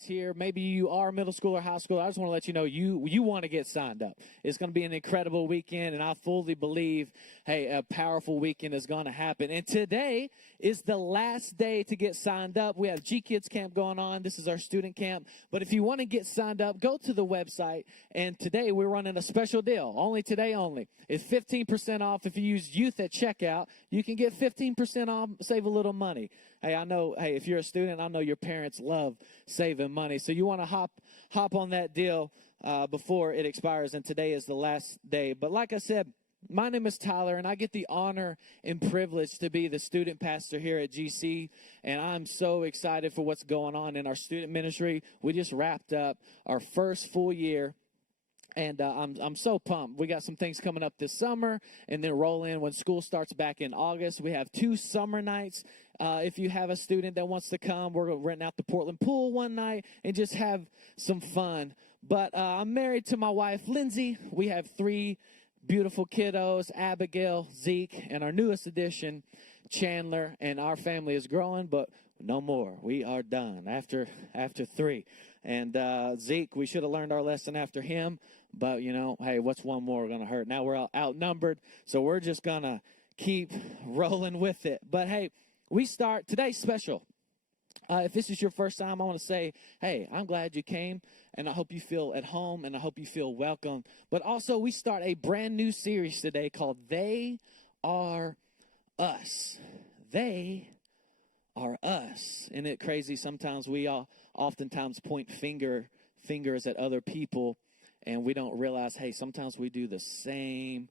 that's here. Maybe you are middle school or high school. I just want to let you know you want to get signed up. It's going to be an incredible weekend, and I fully believe, hey, a powerful weekend is going to happen. And today is the last day to get signed up. We have G Kids Camp going on. This is our student camp. But if you want to get signed up, go to the website. And today we're running a special deal. Only today only. It's 15% off. If you use youth at checkout, you can get 15% off, save a little money. Hey, I know, if you're a student, I know your parents love saving money. So you want to hop on that deal before it expires, and today is the last day. But like I said, my name is Tyler, and I get the honor and privilege to be the student pastor here at GC, and I'm so excited for what's going on in our student ministry. We just wrapped up our first full year. And I'm so pumped. We got some things coming up this summer and then roll in when school starts back in August. We have 2 summer nights. If you have a student that wants to come, we're going to rent out the Portland pool one night and just have some fun. But I'm married to my wife, Lindsay. We have 3 beautiful kiddos, Abigail, Zeke, and our newest addition, Chandler. And our family is growing, but no more. We are done after 3. And Zeke, we should have learned our lesson after him. But, hey, what's one more going to hurt? Now we're all outnumbered, so we're just going to keep rolling with it. But, hey, we start today's special. If this is your first time, I want to say, hey, I'm glad you came, and I hope you feel at home, and I hope you feel welcome. But also, we start a brand new series today called They Are Us. They are us. Isn't it crazy? Sometimes we oftentimes point fingers at other people, and we don't realize, hey, sometimes we do the same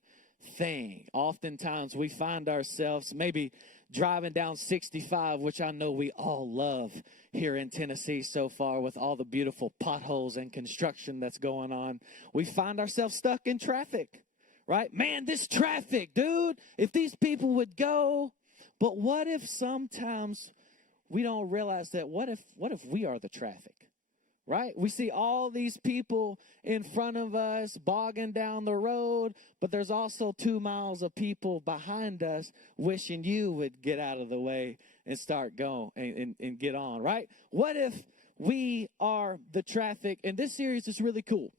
thing. Oftentimes we find ourselves maybe driving down 65, which I know we all love here in Tennessee so far with all the beautiful potholes and construction that's going on. We find ourselves stuck in traffic, right? Man, this traffic, dude, if these people would go. But what if sometimes we don't realize that what if we are the traffic? Right? We see all these people in front of us bogging down the road, but there's also 2 miles of people behind us wishing you would get out of the way and start going and get on, right? What if we are the traffic? And this series is really cool.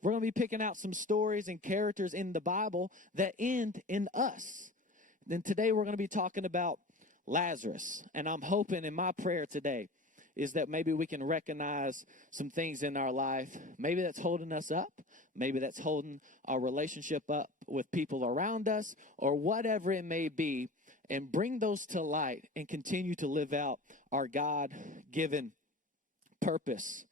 We're going to be picking out some stories and characters in the Bible that end in us. Then today we're going to be talking about Lazarus. And I'm hoping in my prayer today is that maybe we can recognize some things in our life. Maybe that's holding us up. Maybe that's holding our relationship up with people around us, or whatever it may be, and bring those to light and continue to live out our God-given purpose.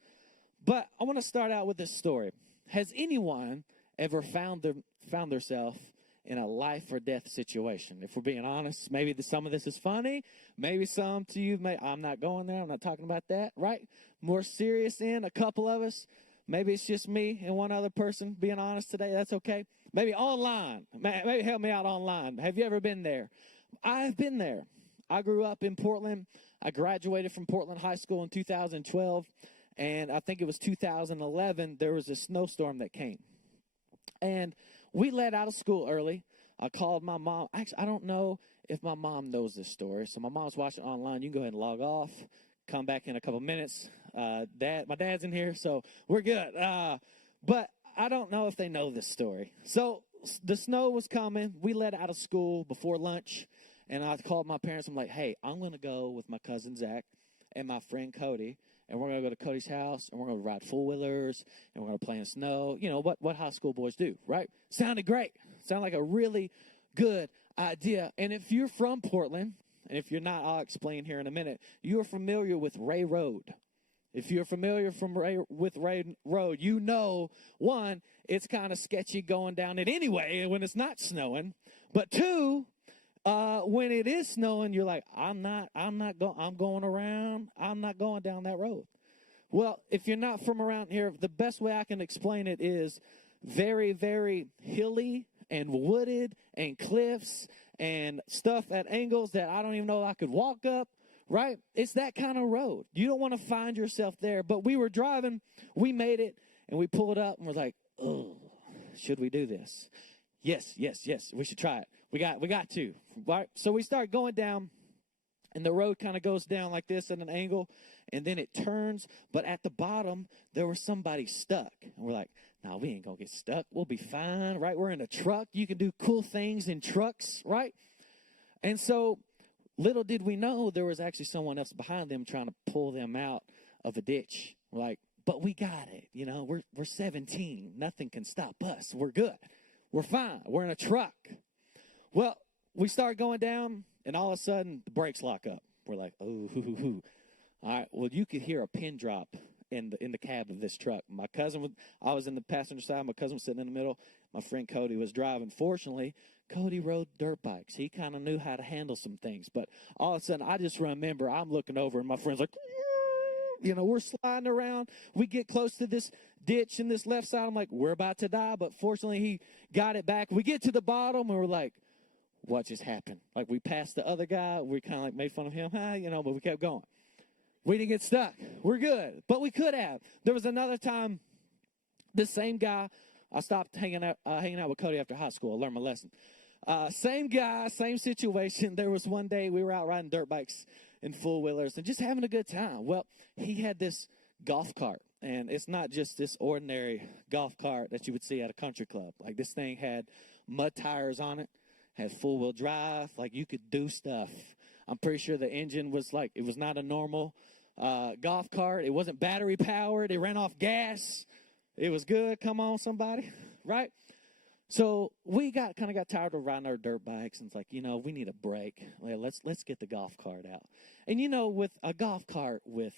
But I want to start out with this story. Has anyone ever found themselves in a life or death situation? If we're being honest, maybe some of this is funny. Maybe some to you, I'm not going there. I'm not talking about that, right? More serious in a couple of us. Maybe it's just me and one other person being honest today. That's okay. Maybe online. Maybe help me out online. Have you ever been there? I've been there. I grew up in Portland. I graduated from Portland High School in 2012. And I think it was 2011, there was a snowstorm that came. And we let out of school early. I called my mom. Actually, I don't know if my mom knows this story. So my mom's watching online. You can go ahead and log off. Come back in a couple minutes. My dad's in here, so we're good. But I don't know if they know this story. So the snow was coming. We let out of school before lunch. And I called my parents. I'm like, hey, I'm going to go with my cousin Zach and my friend Cody. And we're going to go to Cody's house, and we're going to ride four-wheelers, and we're going to play in snow. You know, what high school boys do, right? Sounded great. Sounded like a really good idea. And if you're from Portland, and if you're not, I'll explain here in a minute, you are familiar with Ray Road. If you're familiar with Ray Road, you know, one, it's kind of sketchy going down it anyway when it's not snowing. But two, when it is snowing, you're like, I'm going around. I'm not going down that road. Well, if you're not from around here, the best way I can explain it is very, very hilly and wooded and cliffs and stuff at angles that I don't even know I could walk up, right? It's that kind of road. You don't want to find yourself there. But we were driving, we made it, and we pulled up and we're like, oh, should we do this? Yes, we should try it. We got to, right? So we start going down And the road kind of goes down like this at an angle, and then it turns. But at the bottom, there was somebody stuck. And we're like, no, we ain't going to get stuck. We'll be fine, right? We're in a truck. You can do cool things in trucks, right? And so little did we know there was actually someone else behind them trying to pull them out of a ditch. We're like, but we got it. You know, we're 17. Nothing can stop us. We're good. We're fine. We're in a truck. Well, we start going down, and all of a sudden, the brakes lock up. We're like, oh, hoo, hoo, hoo. All right, well, you could hear a pin drop in the cab of this truck. I was in the passenger side. My cousin was sitting in the middle. My friend Cody was driving. Fortunately, Cody rode dirt bikes. He kind of knew how to handle some things. But all of a sudden, I just remember I'm looking over, and my friend's like, you know, we're sliding around. We get close to this ditch in this left side. I'm like, we're about to die. But fortunately, he got it back. We get to the bottom, and we're like, what just happened? Like, we passed the other guy. We kind of like made fun of him, you know, but we kept going. We didn't get stuck. We're good. But we could have. There was another time, this same guy, I stopped hanging out with Cody after high school. I learned my lesson. Same guy, same situation. There was one day we were out riding dirt bikes in four-wheelers and just having a good time. Well, he had this golf cart. And it's not just this ordinary golf cart that you would see at a country club. Like, this thing had mud tires on it. Had full-wheel drive, like you could do stuff. I'm pretty sure the engine was like, it was not a normal golf cart. It wasn't battery-powered. It ran off gas. It was good. Come on, somebody, right? So we got tired of riding our dirt bikes, and it's like, you know, we need a break. Well, let's get the golf cart out. And, you know, with a golf cart with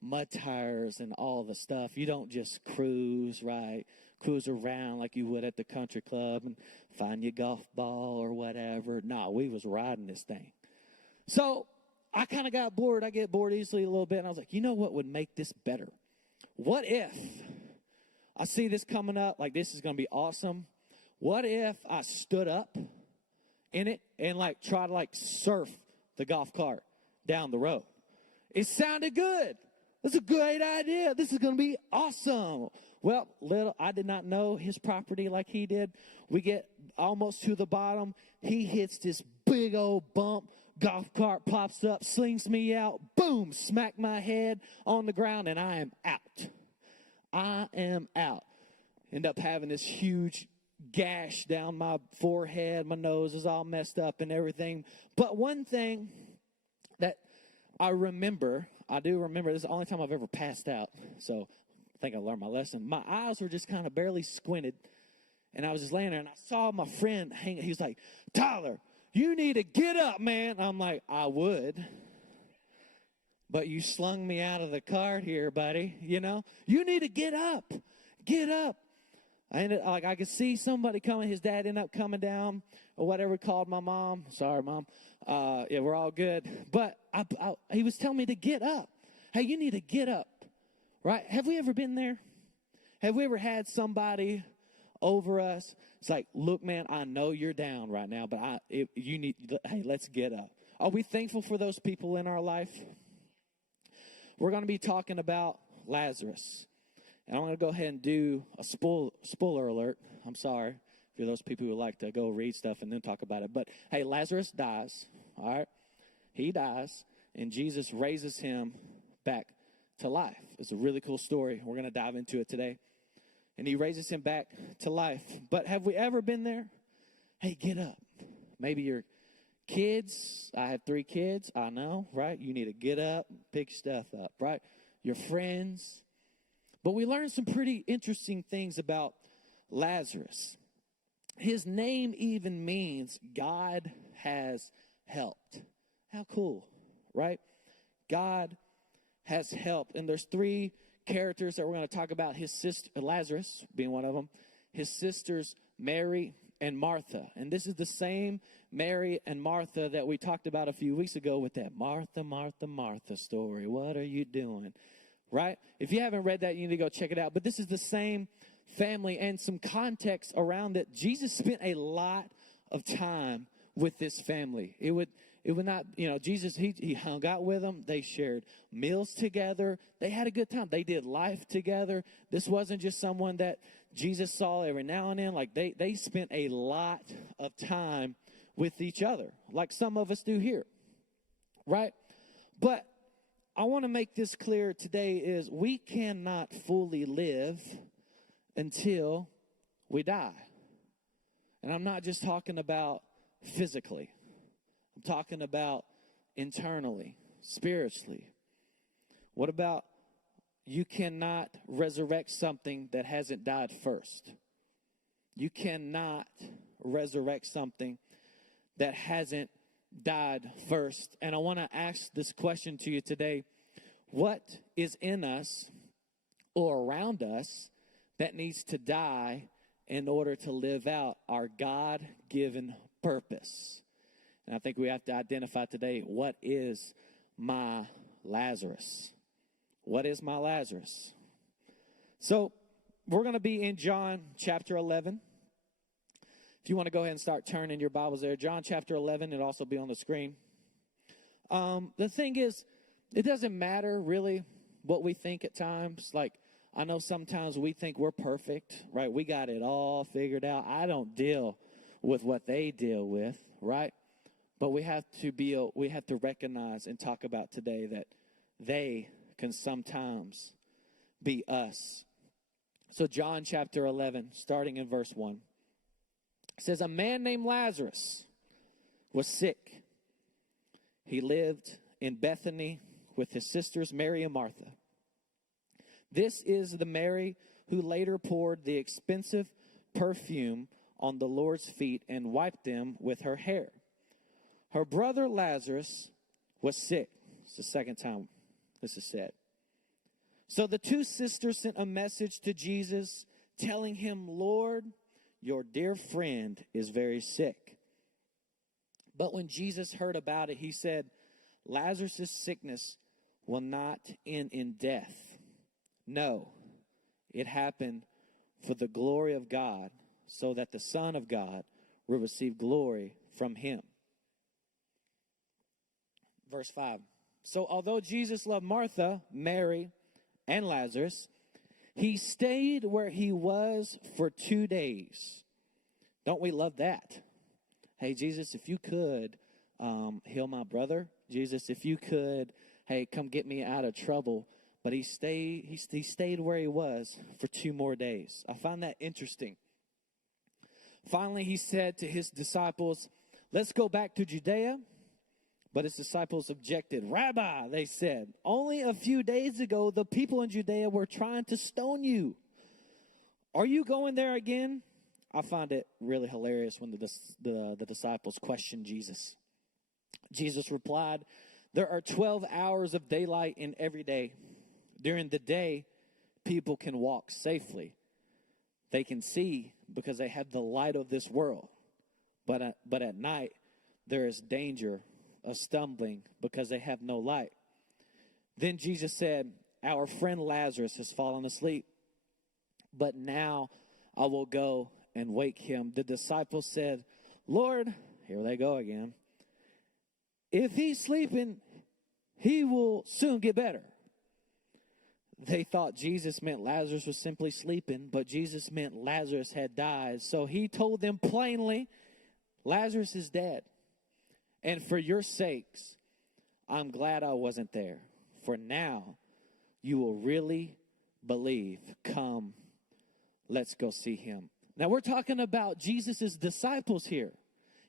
mud tires and all the stuff, you don't just cruise, right? Cruise around like you would at the country club and find your golf ball or whatever. No, we was riding this thing. So I kind of got bored. I get bored easily a little bit. And I was like, you know what would make this better? What if I see this coming up, like this is going to be awesome. What if I stood up in it and like try to like surf the golf cart down the road? It sounded good. That's a great idea. This is going to be awesome. Well, I did not know his property like he did. We get almost to the bottom. He hits this big old bump. Golf cart pops up, slings me out. Boom, smack my head on the ground, and I am out. I am out. End up having this huge gash down my forehead. My nose is all messed up and everything. But one thing that I do remember, this is the only time I've ever passed out. So I think I learned my lesson. My eyes were just kind of barely squinted, and I was just laying there, and I saw my friend hanging. He was like, Tyler, you need to get up, man. I'm like, I would, but you slung me out of the cart here, buddy. You know, you need to get up. Get up. I could see somebody coming. His dad ended up coming down or whatever. Called my mom. Sorry, Mom. Yeah, we're all good. But he was telling me to get up. Hey, you need to get up. Right? Have we ever been there? Have we ever had somebody over us? It's like, look, man, I know you're down right now, but hey, let's get up. Are we thankful for those people in our life? We're going to be talking about Lazarus. And I'm going to go ahead and do a spoiler alert. I'm sorry for those people who like to go read stuff and then talk about it. But, hey, Lazarus dies, all right? He dies, and Jesus raises him back to life. It's a really cool story. We're going to dive into it today. And he raises him back to life. But have we ever been there? Hey, get up. Maybe your kids. I have 3 kids. I know, right? You need to get up, pick stuff up, right? Your friends. But we learned some pretty interesting things about Lazarus. His name even means God has helped. How cool, right? God has helped. And there's 3 characters that we're going to talk about. His sister, Lazarus being one of them. His sisters, Mary and Martha. And this is the same Mary and Martha that we talked about a few weeks ago with that Martha, Martha, Martha story. What are you doing? Right? If you haven't read that, you need to go check it out. But this is the same family and some context around it. Jesus spent a lot of time with this family. It would not, Jesus, he hung out with them. They shared meals together. They had a good time. They did life together. This wasn't just someone that Jesus saw every now and then. Like they spent a lot of time with each other, like some of us do here. right? But I want to make this clear today is we cannot fully live until we die. And I'm not just talking about physically. I'm talking about internally, spiritually. What about you cannot resurrect something that hasn't died first? You cannot resurrect something that hasn't died first. And I want to ask this question to you today. What is in us or around us that needs to die in order to live out our God-given purpose? And I think we have to identify today, what is my Lazarus? What is my Lazarus? So we're going to be in John chapter 11. If you want to go ahead and start turning your Bibles there, John chapter 11, it'll also be on the screen. The thing is, it doesn't matter really what we think at times. Like, I know sometimes we think we're perfect, right? We got it all figured out. I don't deal with what they deal with, right? But we have to recognize and talk about today that they can sometimes be us. So John chapter 11, starting in verse 1. It says, a man named Lazarus was sick. He lived in Bethany with his sisters Mary and Martha. This is the Mary who later poured the expensive perfume on the Lord's feet and wiped them with her hair. Her brother Lazarus was sick. It's the second time this is said. So the two sisters sent a message to Jesus telling him, Lord, your dear friend is very sick. But when Jesus heard about it, he said, Lazarus' sickness will not end in death. No, it happened for the glory of God, so that the Son of God will receive glory from him. Verse 5. So although Jesus loved Martha, Mary, and Lazarus, he stayed where he was for 2 days. Don't we love that? Hey, Jesus, if you could heal my brother. Jesus, if you could, hey, come get me out of trouble. But he stayed where he was for 2 more days. I find that interesting. Finally, he said to his disciples, let's go back to Judea. But his disciples objected. Rabbi, they said, only a few days ago, the people in Judea were trying to stone you. Are you going there again? I find it really hilarious when the disciples questioned Jesus. Jesus replied, there are 12 hours of daylight in every day. During the day, people can walk safely. They can see because they have the light of this world. But at night, there is danger of stumbling because they have no light. Then Jesus said, our friend Lazarus has fallen asleep, but now I will go and wake him. The disciples said, Lord, here they go again. If he's sleeping, he will soon get better. They thought Jesus meant Lazarus was simply sleeping, but Jesus meant Lazarus had died. So he told them plainly, Lazarus is dead. And for your sakes, I'm glad I wasn't there. For now, you will really believe. Come, let's go see him. Now, we're talking about Jesus' disciples here.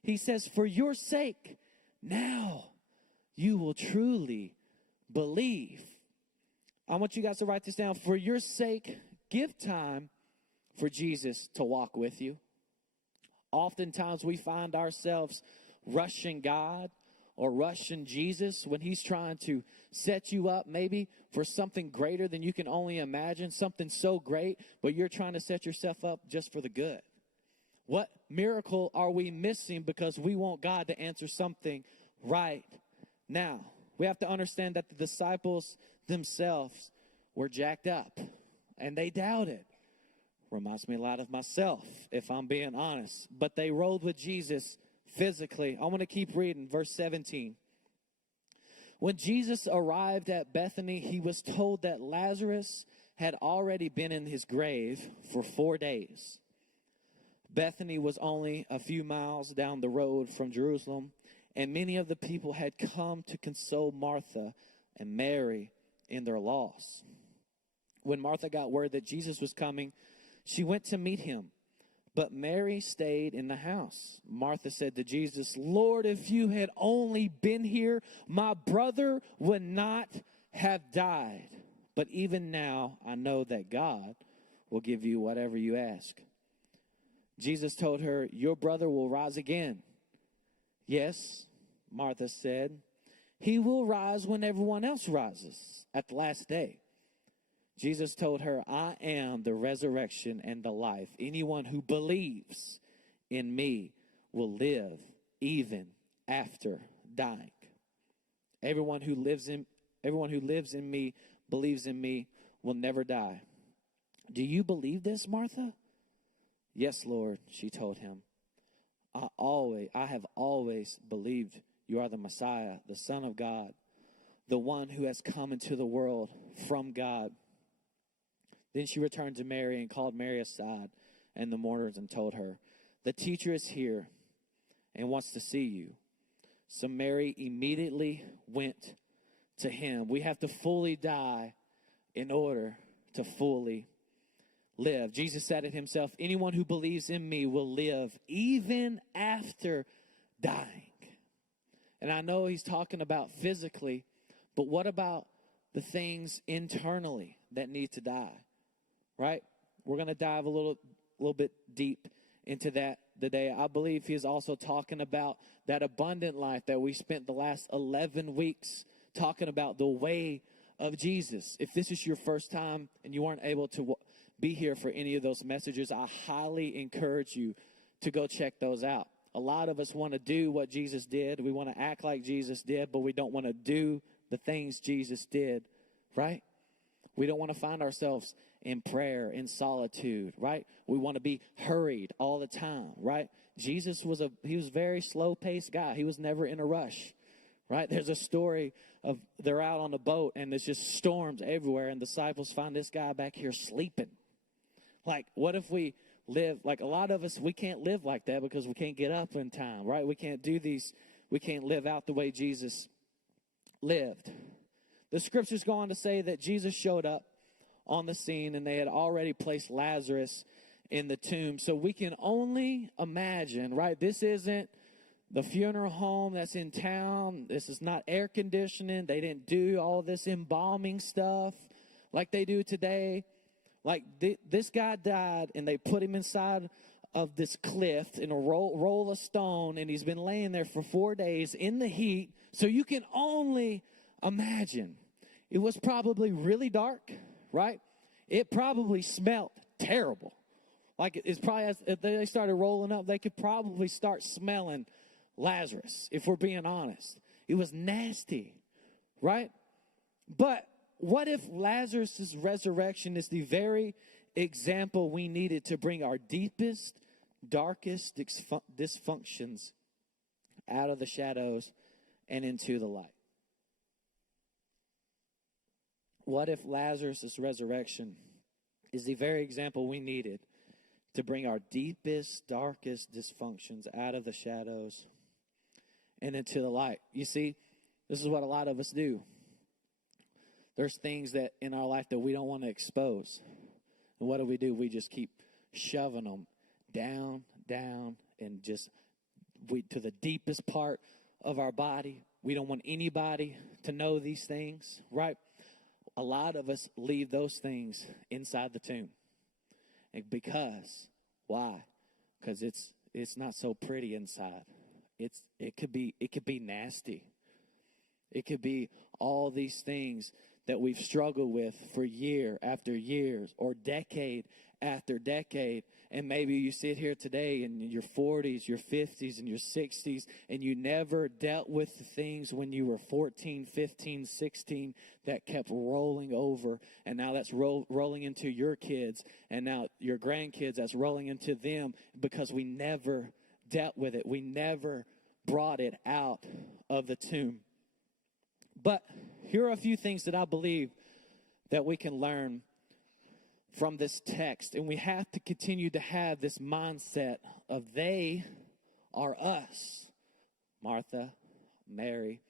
He says, for your sake, now you will truly believe. I want you guys to write this down. For your sake, give time for Jesus to walk with you. Oftentimes, we find ourselves rushing God or rushing Jesus when he's trying to set you up maybe for something greater than you can only imagine, something so great, but you're trying to set yourself up just for the good. What miracle are we missing because we want God to answer something right now? We have to understand that the disciples themselves were jacked up and they doubted. Reminds me a lot of myself, if I'm being honest. But they rode with Jesus physically. I want to keep reading verse 17. When Jesus arrived at Bethany, he was told that Lazarus had already been in his grave for 4 days. Bethany was only a few miles down the road from Jerusalem, and many of the people had come to console Martha and Mary in their loss. When Martha got word that Jesus was coming, she went to meet him, but Mary stayed in the house. Martha said to Jesus, "Lord, if you had only been here, my brother would not have died. But even now, I know that God will give you whatever you ask." Jesus told her, "Your brother will rise again." "Yes," Martha said, "he will rise when everyone else rises at the last day." Jesus told her, "I am the resurrection and the life. Anyone who believes in me will live even after dying. Everyone who lives in me, believes in me, will never die." "Do you believe this, Martha?" "Yes, Lord," she told him. I have always believed you are the Messiah, the Son of God, the one who has come into the world from God." Then she returned to Mary and called Mary aside and the mourners and told her, "The teacher is here and wants to see you." So Mary immediately went to him. We have to fully die in order to fully live. Jesus said it himself, "Anyone who believes in me will live even after dying." And I know he's talking about physically, but what about the things internally that need to die? Right? We're going to dive a little bit deep into that today. I believe he is also talking about that abundant life that we spent the last 11 weeks talking about, the way of Jesus. If this is your first time and you weren't able to be here for any of those messages, I highly encourage you to go check those out. A lot of us want to do what Jesus did. We want to act like Jesus did, but we don't want to do the things Jesus did, right? We don't want to find ourselves in prayer, in solitude, right? We want to be hurried all the time, right? Jesus was a very slow-paced guy. He was never in a rush, right? There's a story of they're out on the boat and there's just storms everywhere, and the disciples find this guy back here sleeping. Like, what if we live, like a lot of us, we can't live like that because we can't get up in time, right? We can't live out the way Jesus lived. The scriptures go on to say that Jesus showed up on the scene and they had already placed Lazarus in the tomb. So we can only imagine, right? This isn't the funeral home that's in town. This is not air conditioning. They didn't do all this embalming stuff like they do today. Like this guy died and they put him inside of this cliff in a roll of stone, and he's been laying there for 4 days in the heat. So you can only imagine. It was probably really dark, right? It probably smelled terrible. Like it's probably, as if they started rolling up, they could probably start smelling Lazarus, if we're being honest. It was nasty, right? But what if Lazarus' resurrection is the very example we needed to bring our deepest, darkest dysfunctions out of the shadows and into the light? What if Lazarus' resurrection is the very example we needed to bring our deepest, darkest dysfunctions out of the shadows and into the light? You see, this is what a lot of us do. There's things that in our life that we don't want to expose. And what do? We just keep shoving them down, and just to the deepest part of our body. We don't want anybody to know these things, right? A lot of us leave those things inside the tomb. And because, why? Because it's not so pretty inside. It could be nasty. It could be all these things that we've struggled with for year after years or decade after decade. And maybe you sit here today in your 40s, your 50s, and your 60s, and you never dealt with the things when you were 14, 15, 16 that kept rolling over. And now that's rolling into your kids, and now your grandkids, that's rolling into them because we never dealt with it. We never brought it out of the tomb. But here are a few things that I believe that we can learn from this text. And we have to continue to have this mindset of they are us, Martha Mary,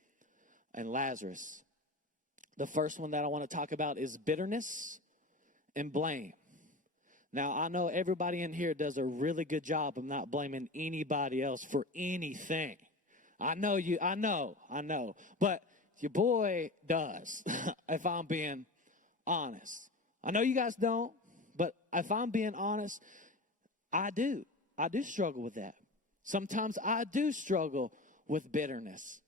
and Lazarus. The first one that I want to talk about is bitterness and blame. Now, I know everybody in here does a really good job of not blaming anybody else for anything. I know. But your boy does, if I'm being honest. I know you guys don't, but if I'm being honest, I do. I do struggle with that. Sometimes I do struggle with bitterness.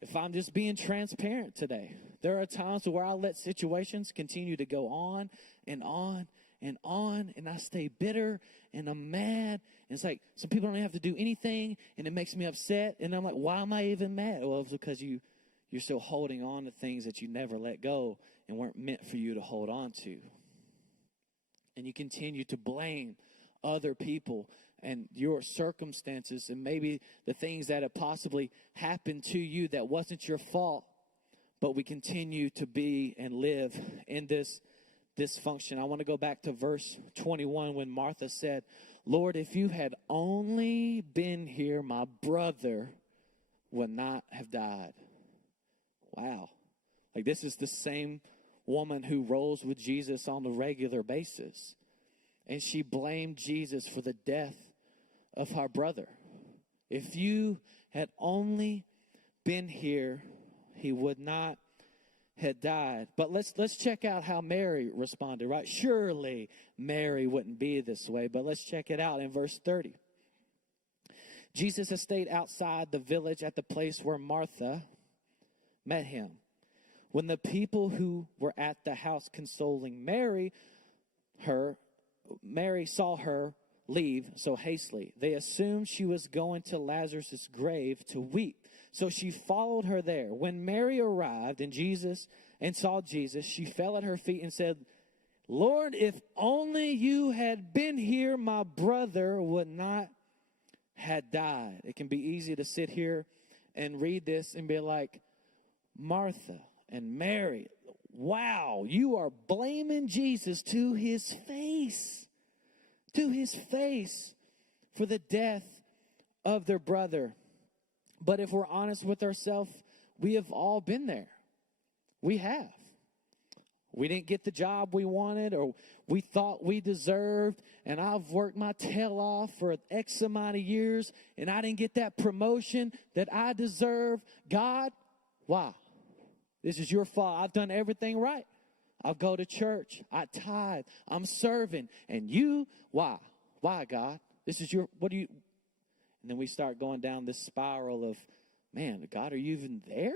If I'm just being transparent today, there are times where I let situations continue to go on and on and on, and I stay bitter, and I'm mad. And it's like some people don't have to do anything, and it makes me upset. And I'm like, why am I even mad? Well, it's because you're still holding on to things that you never let go and weren't meant for you to hold on to. And you continue to blame other people and your circumstances and maybe the things that have possibly happened to you that wasn't your fault, but we continue to be and live in this dysfunction. I want to go back to verse 21 when Martha said, Lord, if you had only been here, my brother would not have died. Wow. Like, this is the same woman who rolls with Jesus on a regular basis. And she blamed Jesus for the death of her brother. If you had only been here, he would not have died. But let's check out how Mary responded, right? Surely Mary wouldn't be this way, but let's check it out in verse 30. Jesus had stayed outside the village at the place where Martha met him. When the people who were at the house consoling Mary saw her leave so hastily, they assumed she was going to Lazarus' grave to weep. So she followed her there. When Mary arrived and saw Jesus, she fell at her feet and said, Lord, if only you had been here, my brother would not have died. It can be easy to sit here and read this and be like, Martha and Mary, wow, you are blaming Jesus to his face for the death of their brother. But if we're honest with ourselves, we have all been there. We have. We didn't get the job we wanted or we thought we deserved, and I've worked my tail off for X amount of years, and I didn't get that promotion that I deserve. God, why? This is your fault. I've done everything right. I go to church. I tithe. I'm serving. And you, why? Why, God? This is what do you... And then we start going down this spiral of, man, God, are you even there?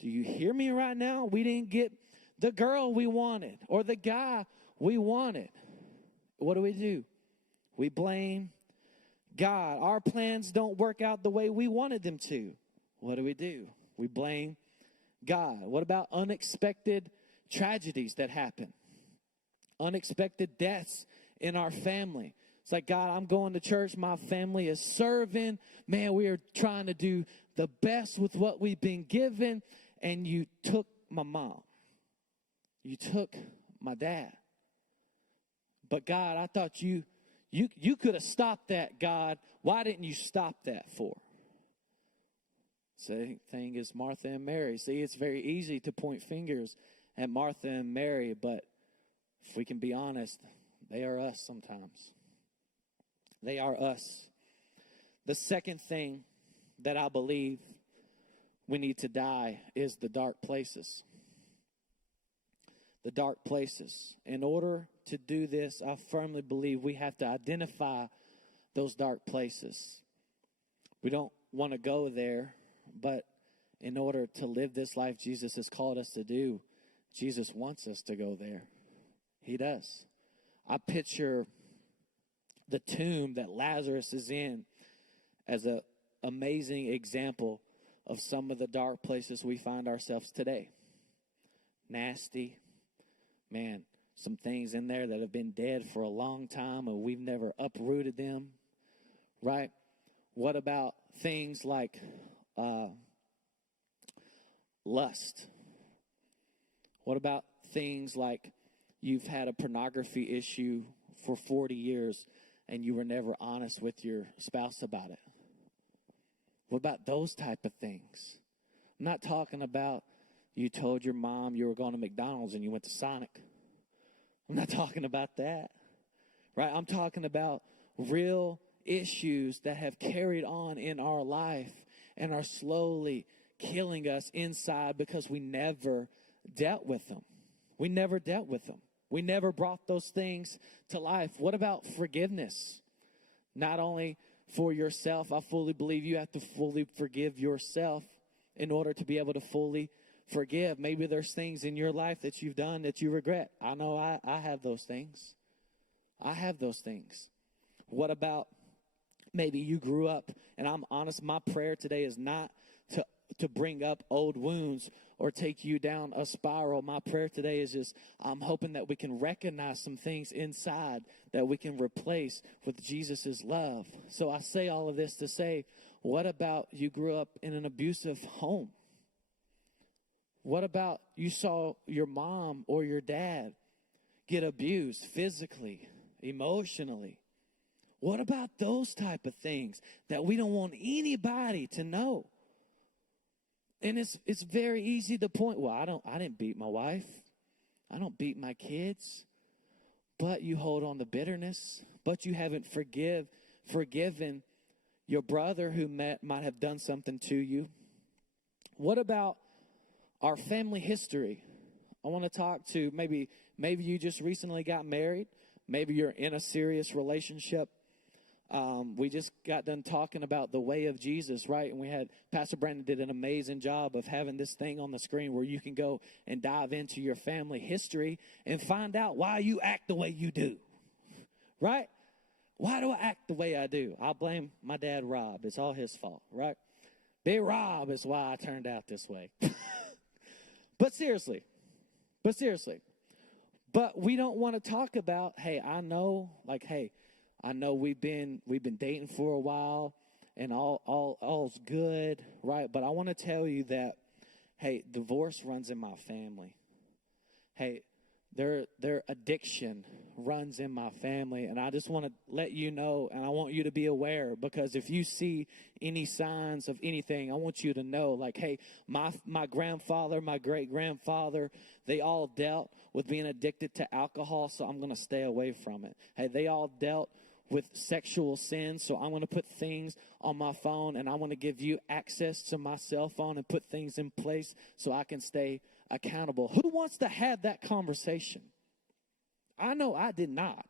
Do you hear me right now? We didn't get the girl we wanted or the guy we wanted. What do? We blame God. Our plans don't work out the way we wanted them to. What do? We blame God. What about unexpected tragedies that happen? Unexpected deaths in our family. It's like, God, I'm going to church. My family is serving. Man, we are trying to do the best with what we've been given. And you took my mom. You took my dad. But God, I thought you could have stopped that, God. Why didn't you stop that for? Same thing as Martha and Mary. See, it's very easy to point fingers at Martha and Mary, but if we can be honest, they are us sometimes. They are us. The second thing that I believe we need to die is the dark places. The dark places. In order to do this, I firmly believe we have to identify those dark places. We don't want to go there, but in order to live this life Jesus has called us to do, Jesus wants us to go there. He does. I picture the tomb that Lazarus is in as an amazing example of some of the dark places we find ourselves today. Nasty. Man, some things in there that have been dead for a long time and we've never uprooted them, right? What about things like lust? What about things like you've had a pornography issue for 40 years and you were never honest with your spouse about it? What about those type of things? I'm not talking about you told your mom you were going to McDonald's and you went to Sonic. I'm not talking about that, right? I'm talking about real issues that have carried on in our life and are slowly killing us inside because we never dealt with them. We never dealt with them. We never brought those things to life. What about forgiveness? Not only for yourself, I fully believe you have to fully forgive yourself in order to be able to fully forgive. Maybe there's things in your life that you've done that you regret. I know I have those things. I have those things. What about maybe you grew up, and I'm honest, my prayer today is not to bring up old wounds or take you down a spiral. My prayer today is just, I'm hoping that we can recognize some things inside that we can replace with Jesus' love. So I say all of this to say, what about you grew up in an abusive home? What about you saw your mom or your dad get abused physically, emotionally? What about those type of things that we don't want anybody to know? And it's very easy to point, well, I didn't beat my wife. I don't beat my kids. But you hold on to bitterness. But you haven't forgiven your brother who might have done something to you. What about our family history? I want to talk to maybe you just recently got married. Maybe you're in a serious relationship. We just got done talking about the way of Jesus, right? And we had Pastor Brandon did an amazing job of having this thing on the screen where you can go and dive into your family history and find out why you act the way you do, right? Why do I act the way I do? I blame my dad, Rob. It's all his fault, right? Big Rob is why I turned out this way. But seriously, but we don't want to talk about, I know we've been dating for a while and all's good, right? But I want to tell you that, divorce runs in my family. Their addiction runs in my family, and I just want to let you know, and I want you to be aware, because if you see any signs of anything, I want you to know, my grandfather, my great-grandfather, they all dealt with being addicted to alcohol, so I'm going to stay away from it. They all dealt with sexual sin, so I'm going to put things on my phone, and I want to give you access to my cell phone and put things in place so I can stay accountable. Who wants to have that conversation? I know I did not.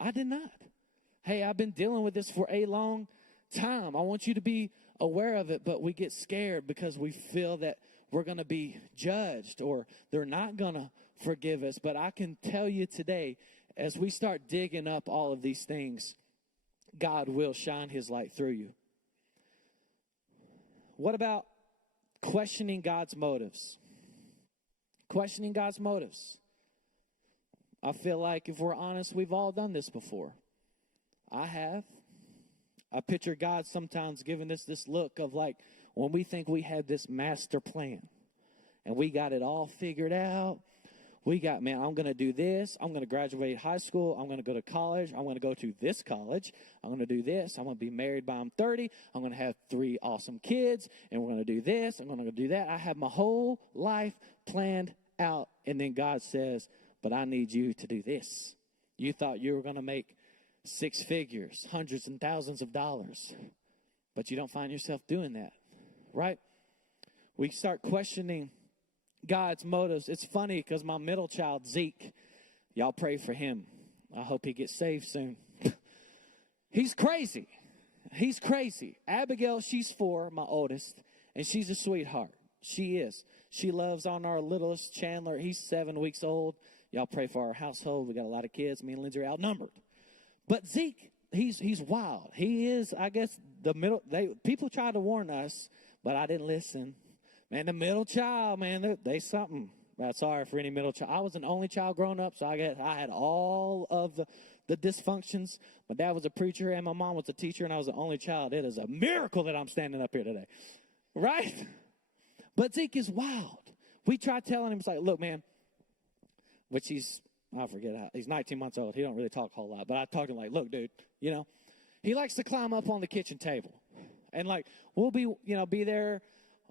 I've been dealing with this for a long time. I want you to be aware of it, but we get scared because we feel that we're going to be judged or they're not going to forgive us. But I can tell you today, as we start digging up all of these things, God will shine his light through you. What about questioning God's motives? Questioning God's motives. I feel like if we're honest, we've all done this before. I have. I picture God sometimes giving us this look of when we think we had this master plan and we got it all figured out. I'm going to do this. I'm going to graduate high school. I'm going to go to college. I'm going to go to this college. I'm going to do this. I'm going to be married by I'm 30. I'm going to have 3 awesome kids, and we're going to do this. I'm going to do that. I have my whole life planned out, and then God says, but I need you to do this. You thought you were going to make 6 figures, hundreds and thousands of dollars, but you don't find yourself doing that, right? We start questioning God's motives. It's funny because my middle child, Zeke, y'all pray for him. I hope he gets saved soon. He's crazy. Abigail, she's 4, my oldest, and she's a sweetheart. She is. She loves on our littlest Chandler. He's 7 weeks old. Y'all pray for our household. We got a lot of kids. Me and Lindsay are outnumbered. But Zeke, he's wild. He is, I guess, people tried to warn us, but I didn't listen. Man, the middle child, man, they something. Sorry for any middle child. I was an only child growing up, so I had all of the dysfunctions. My dad was a preacher, and my mom was a teacher, and I was the only child. It is a miracle that I'm standing up here today, right? But Zeke is wild. We tried telling him, it's look, man, which he's 19 months old. He don't really talk a whole lot, but I talked to him look, dude, he likes to climb up on the kitchen table, and we'll be there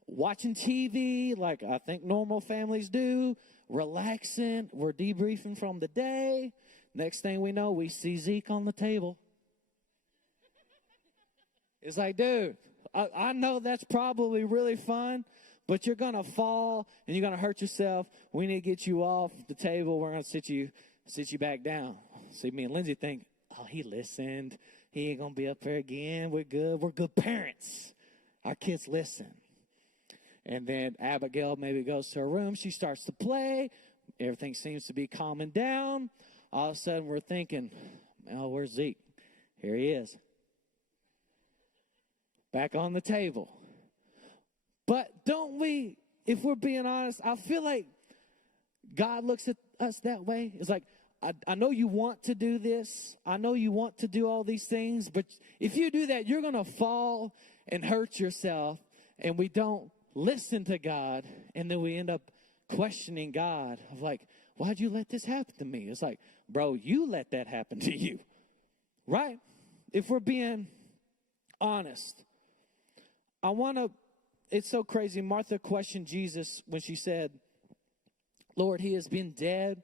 watching TV like I think normal families do, relaxing. We're debriefing from the day. Next thing we know, we see Zeke on the table. It's like, dude, I know that's probably really fun, but you're going to fall and you're going to hurt yourself. We need to get you off the table. We're going to sit you back down. See, me and Lindsay think, oh, he listened. He ain't going to be up there again. We're good. We're good parents. Our kids listen. And then Abigail maybe goes to her room. She starts to play. Everything seems to be calming down. All of a sudden, we're thinking, oh, where's Zeke? Here he is. Back on the table. But don't we, if we're being honest, I feel like God looks at us that way. It's like, I know you want to do this. I know you want to do all these things. But if you do that, you're going to fall and hurt yourself. And we don't listen to God. And then we end up questioning God of like, why'd you let this happen to me? It's like, bro, you let that happen to you. Right? If we're being honest. It's so crazy. Martha questioned Jesus when she said, Lord, he has been dead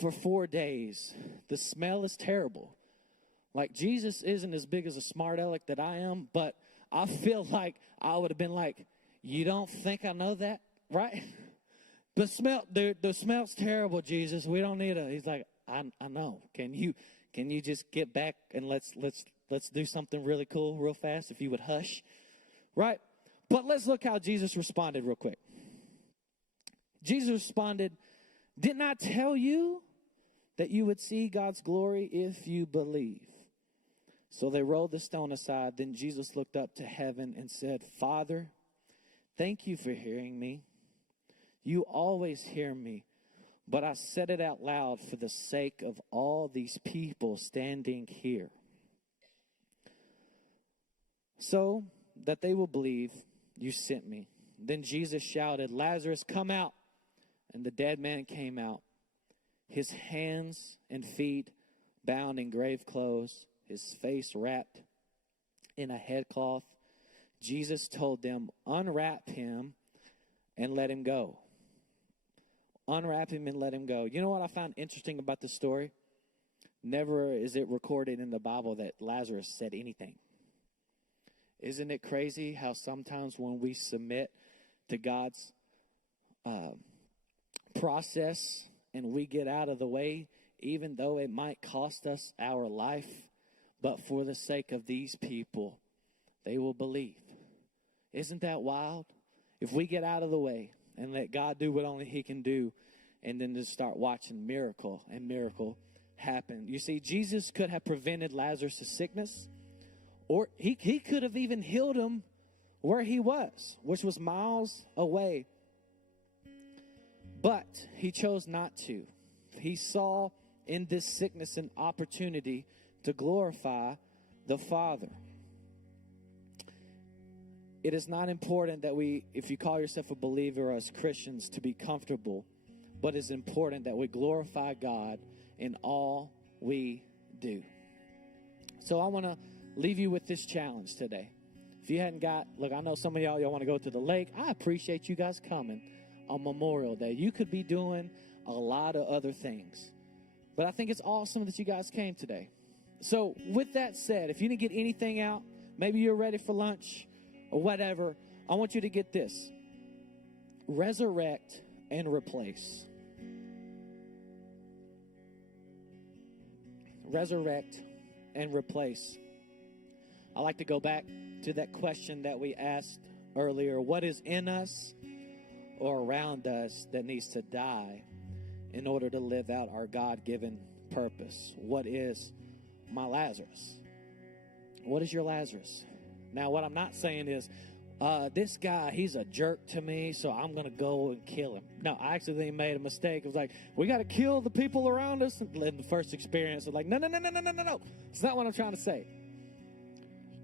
for 4 days. The smell is terrible. Like, Jesus isn't as big as a smart aleck that I am, but I feel like I would have been like, you don't think I know that, right? The smell's terrible, Jesus. We don't need He's like, I know. Can you just get back and let's do something really cool real fast if you would hush, right? But let's look how Jesus responded real quick. Jesus responded, didn't I tell you that you would see God's glory if you believe? So they rolled the stone aside. Then Jesus looked up to heaven and said, Father, thank you for hearing me. You always hear me, but I said it out loud for the sake of all these people standing here, so that they will believe you sent me. Then Jesus shouted, Lazarus, come out. And the dead man came out, his hands and feet bound in grave clothes, his face wrapped in a headcloth. Jesus told them, unwrap him and let him go. Unwrap him and let him go. You know what I found interesting about this story? Never is it recorded in the Bible that Lazarus said anything. Isn't it crazy how sometimes when we submit to God's process and we get out of the way, even though it might cost us our life, but for the sake of these people, they will believe. Isn't that wild? If we get out of the way and let God do what only he can do, and then just start watching miracle happen. You see, Jesus could have prevented Lazarus' sickness, or he could have even healed him where he was, which was miles away. But he chose not to. He saw in this sickness an opportunity to glorify the Father. It is not important that we, if you call yourself a believer as Christians, to be comfortable, but it's important that we glorify God in all we do. So I want to leave you with this challenge today. If you hadn't look, I know some of y'all want to go to the lake. I appreciate you guys coming on Memorial Day. You could be doing a lot of other things, but I think it's awesome that you guys came today. So with that said, if you didn't get anything out, maybe you're ready for lunch or whatever, I want you to get this. Resurrect and replace. Resurrect and replace. I like to go back to that question that we asked earlier. What is in us or around us that needs to die in order to live out our God-given purpose? What is my Lazarus? What is your Lazarus? Now, what I'm not saying is, this guy, he's a jerk to me, so I'm going to go and kill him. No, I actually made a mistake. It was like, we got to kill the people around us. In the first experience, I was like, no. It's not what I'm trying to say.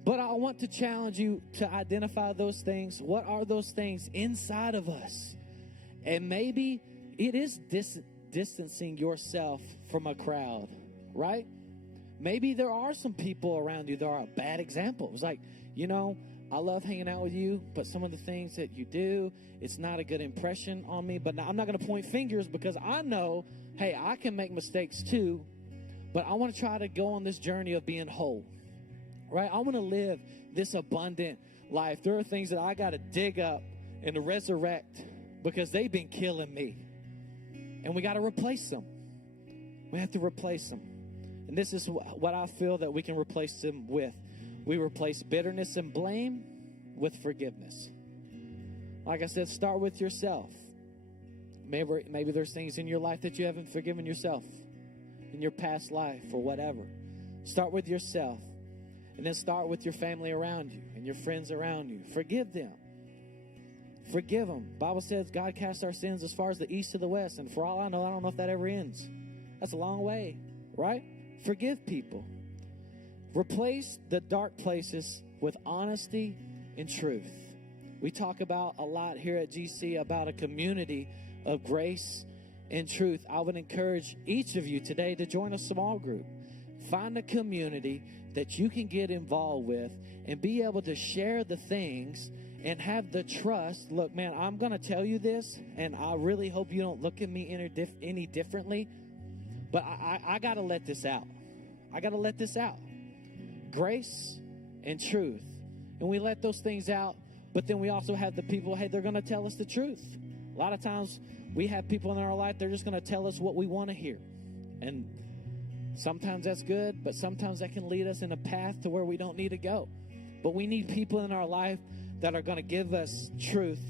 But I want to challenge you to identify those things. What are those things inside of us? And maybe it is distancing yourself from a crowd, right? Maybe there are some people around you that are bad examples. Like, I love hanging out with you, but some of the things that you do, it's not a good impression on me. But now, I'm not going to point fingers because I know, hey, I can make mistakes too, but I want to try to go on this journey of being whole, right? I want to live this abundant life. There are things that I got to dig up and resurrect because they've been killing me, and we got to replace them. We have to replace them. And this is what I feel that we can replace them with. We replace bitterness and blame with forgiveness. Like I said, start with yourself. Maybe there's things in your life that you haven't forgiven yourself in your past life or whatever. Start with yourself. And then start with your family around you and your friends around you. Forgive them. Forgive them. Bible says God casts our sins as far as the east to the west. And for all I don't know if that ever ends. That's a long way, right? Forgive people. Replace the dark places with honesty and truth. We talk about a lot here at GC about a community of grace and truth. I would encourage each of you today to join a small group. Find a community that you can get involved with and be able to share the things and have the trust. Look, man, I'm going to tell you this, and I really hope you don't look at me any differently, but I got to let this out. I got to let this out. Grace and truth. And we let those things out, but then we also have the people, hey, they're going to tell us the truth. A lot of times we have people in our life, they're just going to tell us what we want to hear. And sometimes that's good, but sometimes that can lead us in a path to where we don't need to go. But we need people in our life that are going to give us truth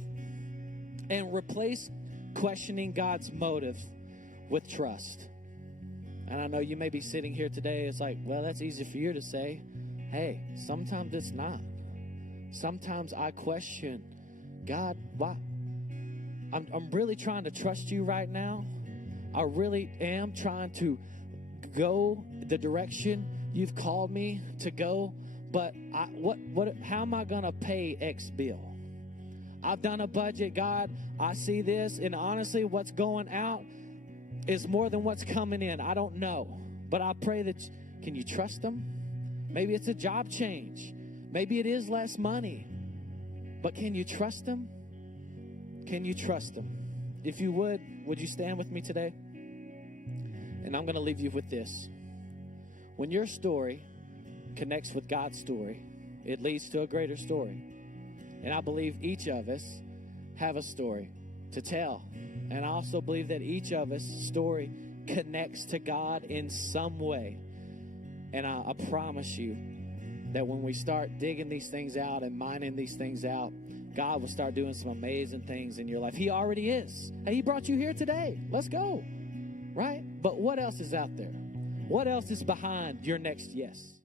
and replace questioning God's motive with trust. And I know you may be sitting here today, it's like, well, that's easy for you to say. Hey, sometimes it's not. Sometimes I question, God, why? I'm really trying to trust you right now. I really am trying to go the direction you've called me to go. But how am I going to pay X bill? I've done a budget, God. I see this, and honestly, what's going out is more than what's coming in. I don't know. But I pray that, can you trust them? Maybe it's a job change. Maybe it is less money. But can you trust them? Can you trust them? If you would you stand with me today? And I'm going to leave you with this. When your story connects with God's story, it leads to a greater story. And I believe each of us have a story to tell. And I also believe that each of us' story connects to God in some way. And I promise you that when we start digging these things out and mining these things out, God will start doing some amazing things in your life. He already is. Hey, He brought you here today. Let's go. Right? But what else is out there? What else is behind your next yes?